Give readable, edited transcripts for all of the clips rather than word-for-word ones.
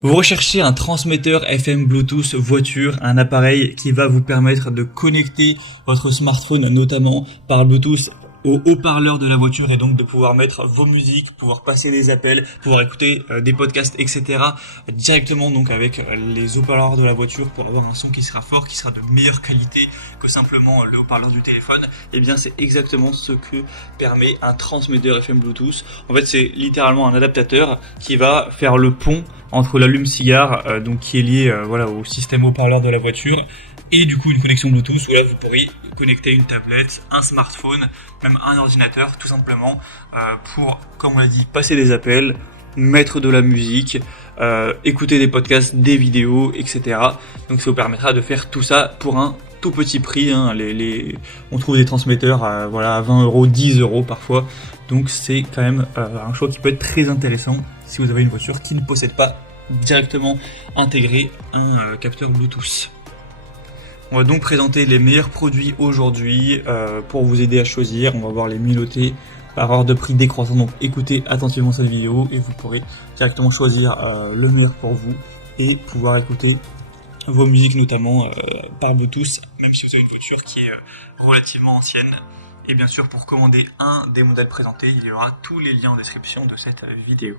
Vous recherchez un transmetteur FM Bluetooth voiture, un appareil qui va vous permettre de connecter votre smartphone notamment par Bluetooth au haut-parleur de la voiture et donc de pouvoir mettre vos musiques, pouvoir passer des appels, pouvoir écouter des podcasts, etc. directement donc avec les haut-parleurs de la voiture pour avoir un son qui sera fort, qui sera de meilleure qualité que simplement le haut-parleur du téléphone. Et bien c'est exactement ce que permet un transmetteur FM Bluetooth. En fait c'est littéralement un adaptateur qui va faire le pont entre l'allume-cigare donc qui est lié au système haut-parleur de la voiture et du coup une connexion Bluetooth où là vous pourrez connecter une tablette, un smartphone, même un ordinateur tout simplement pour, comme on l'a dit, passer des appels, mettre de la musique, écouter des podcasts, des vidéos, etc. Donc ça vous permettra de faire tout ça pour un tout petit prix. On trouve des transmetteurs à 20 €, 10 € parfois. Donc c'est quand même un choix qui peut être très intéressant si vous avez une voiture qui ne possède pas directement intégré un capteur Bluetooth. On va donc présenter les meilleurs produits aujourd'hui pour vous aider à choisir. On va voir les miloter par ordre de prix décroissant. Donc écoutez attentivement cette vidéo et vous pourrez directement choisir le meilleur pour vous et pouvoir écouter vos musiques notamment par Bluetooth, même si vous avez une voiture qui est relativement ancienne. Et bien sûr, pour commander un des modèles présentés, il y aura tous les liens en description de cette vidéo.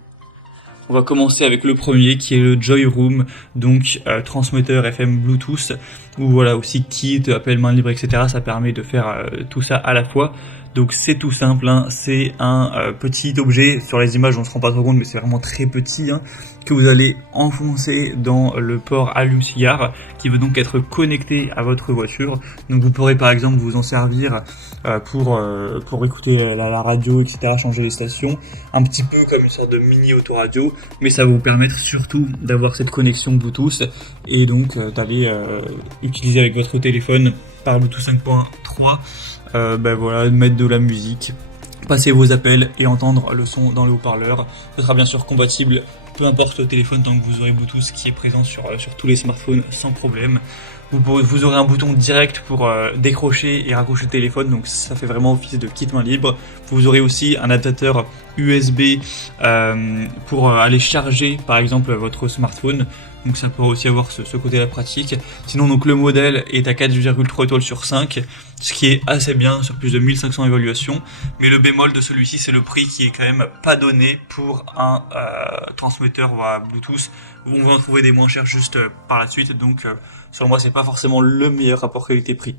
On va commencer avec le premier qui est le Joy Room, donc transmetteur FM Bluetooth, ou voilà aussi kit, appel main libre, etc. Ça permet de faire tout ça à la fois. Donc c'est tout simple, c'est un petit objet, sur les images on se rend pas trop compte mais c'est vraiment très petit, que vous allez enfoncer dans le port allume-cigare qui va donc être connecté à votre voiture. Donc vous pourrez par exemple vous en servir pour écouter la radio, etc., changer les stations, un petit peu comme une sorte de mini autoradio, mais ça va vous permettre surtout d'avoir cette connexion Bluetooth et donc d'aller utiliser avec votre téléphone par Bluetooth 5.3 mettre de la musique, passer vos appels et entendre le son dans le haut-parleur. Ce sera bien sûr compatible, peu importe le téléphone, tant que vous aurez Bluetooth qui est présent sur tous les smartphones sans problème. Vous aurez un bouton direct pour décrocher et raccrocher le téléphone, donc ça fait vraiment office de kit main libre. Vous aurez aussi un adaptateur USB pour aller charger par exemple votre smartphone. Donc ça peut aussi avoir ce côté-là pratique. Sinon donc le modèle est à 4,3 étoiles sur 5, ce qui est assez bien sur plus de 1500 évaluations. Mais le bémol de celui-ci c'est le prix qui est quand même pas donné pour un transmetteur Bluetooth. On va en trouver des moins chers juste par la suite, donc selon moi c'est pas forcément le meilleur rapport qualité-prix.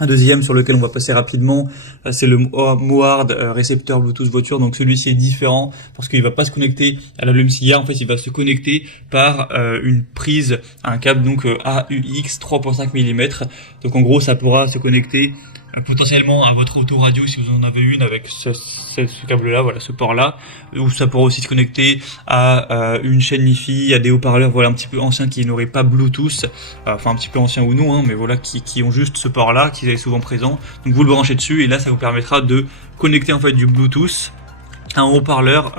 Un deuxième sur lequel on va passer rapidement, c'est le Mohard récepteur Bluetooth voiture. Donc celui-ci est différent parce qu'il va pas se connecter à l'allume-cigare. En fait, il va se connecter par une prise, un câble donc AUX 3.5 mm. Donc en gros, ça pourra se connecter potentiellement à votre autoradio si vous en avez une avec ce câble-là, ce port-là, ou ça pourra aussi se connecter à une chaîne Wi-Fi, à des haut-parleurs un petit peu anciens qui n'auraient pas Bluetooth, enfin un petit peu anciens ou non, mais qui ont juste ce port-là, qui est souvent présent. Donc vous le branchez dessus et là ça vous permettra de connecter en fait du Bluetooth à un haut-parleur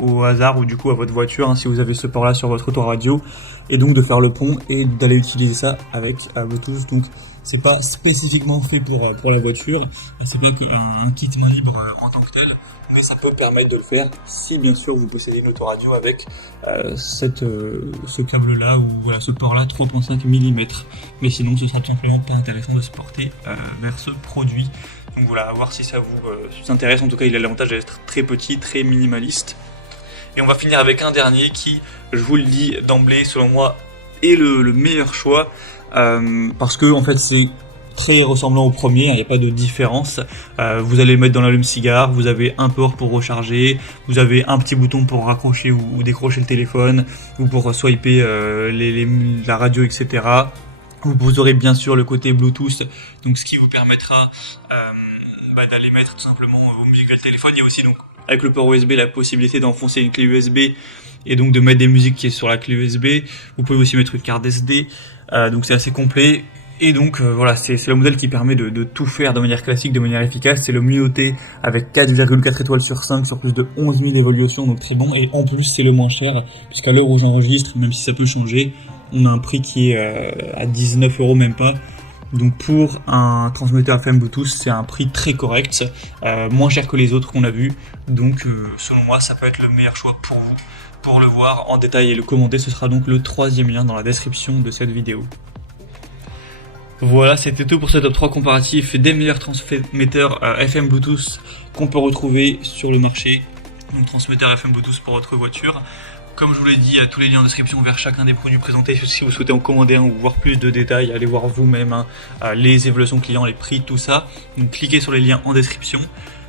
au hasard ou du coup à votre voiture si vous avez ce port-là sur votre autoradio, et donc de faire le pont et d'aller utiliser ça avec Bluetooth. Donc c'est pas spécifiquement fait pour la voiture, c'est pas un kit main libre en tant que tel, mais ça peut permettre de le faire si bien sûr vous possédez une autoradio avec ce câble-là ou ce port-là 3.5 mm. Mais sinon ce sera tout simplement pas intéressant de se porter vers ce produit. Donc à voir si ça vous intéresse. En tout cas il a l'avantage d'être très petit, très minimaliste. Et on va finir avec un dernier qui, je vous le dis d'emblée, selon moi est le meilleur choix. Parce que en fait c'est très ressemblant au premier, il n'y a pas de différence. Vous allez le mettre dans l'allume-cigare, vous avez un port pour recharger, vous avez un petit bouton pour raccrocher ou décrocher le téléphone, ou pour swiper la radio, etc. Vous aurez bien sûr le côté Bluetooth, donc ce qui vous permettra d'aller mettre tout simplement vos musiques vers le téléphone. Il y a aussi donc avec le port USB la possibilité d'enfoncer une clé USB et donc de mettre des musiques qui est sur la clé USB. Vous pouvez aussi mettre une carte SD, donc c'est assez complet. Et donc c'est le modèle qui permet de tout faire de manière classique, de manière efficace. C'est le mieux avec 4,4 étoiles sur 5 sur plus de 11 000 évaluations, donc très bon. Et en plus c'est le moins cher, puisqu'à l'heure où j'enregistre, même si ça peut changer, on a un prix qui est à 19 € même pas. Donc pour un transmetteur FM Bluetooth, c'est un prix très correct, moins cher que les autres qu'on a vus. Donc selon moi, ça peut être le meilleur choix pour vous pour le voir en détail et le commenter, ce sera donc le 3e lien dans la description de cette vidéo. Voilà, c'était tout pour ce top 3 comparatif des meilleurs transmetteurs FM Bluetooth qu'on peut retrouver sur le marché. Donc transmetteur FM Bluetooth pour votre voiture. Comme je vous l'ai dit, tous les liens en description vers chacun des produits présentés. Si vous souhaitez en commander un ou voir plus de détails, allez voir vous-même les évaluations clients, les prix, tout ça. Donc cliquez sur les liens en description.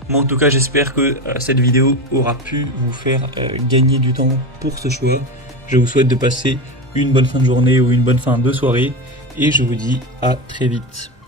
Moi en tout cas, j'espère que cette vidéo aura pu vous faire gagner du temps pour ce choix. Je vous souhaite de passer une bonne fin de journée ou une bonne fin de soirée. Et je vous dis à très vite.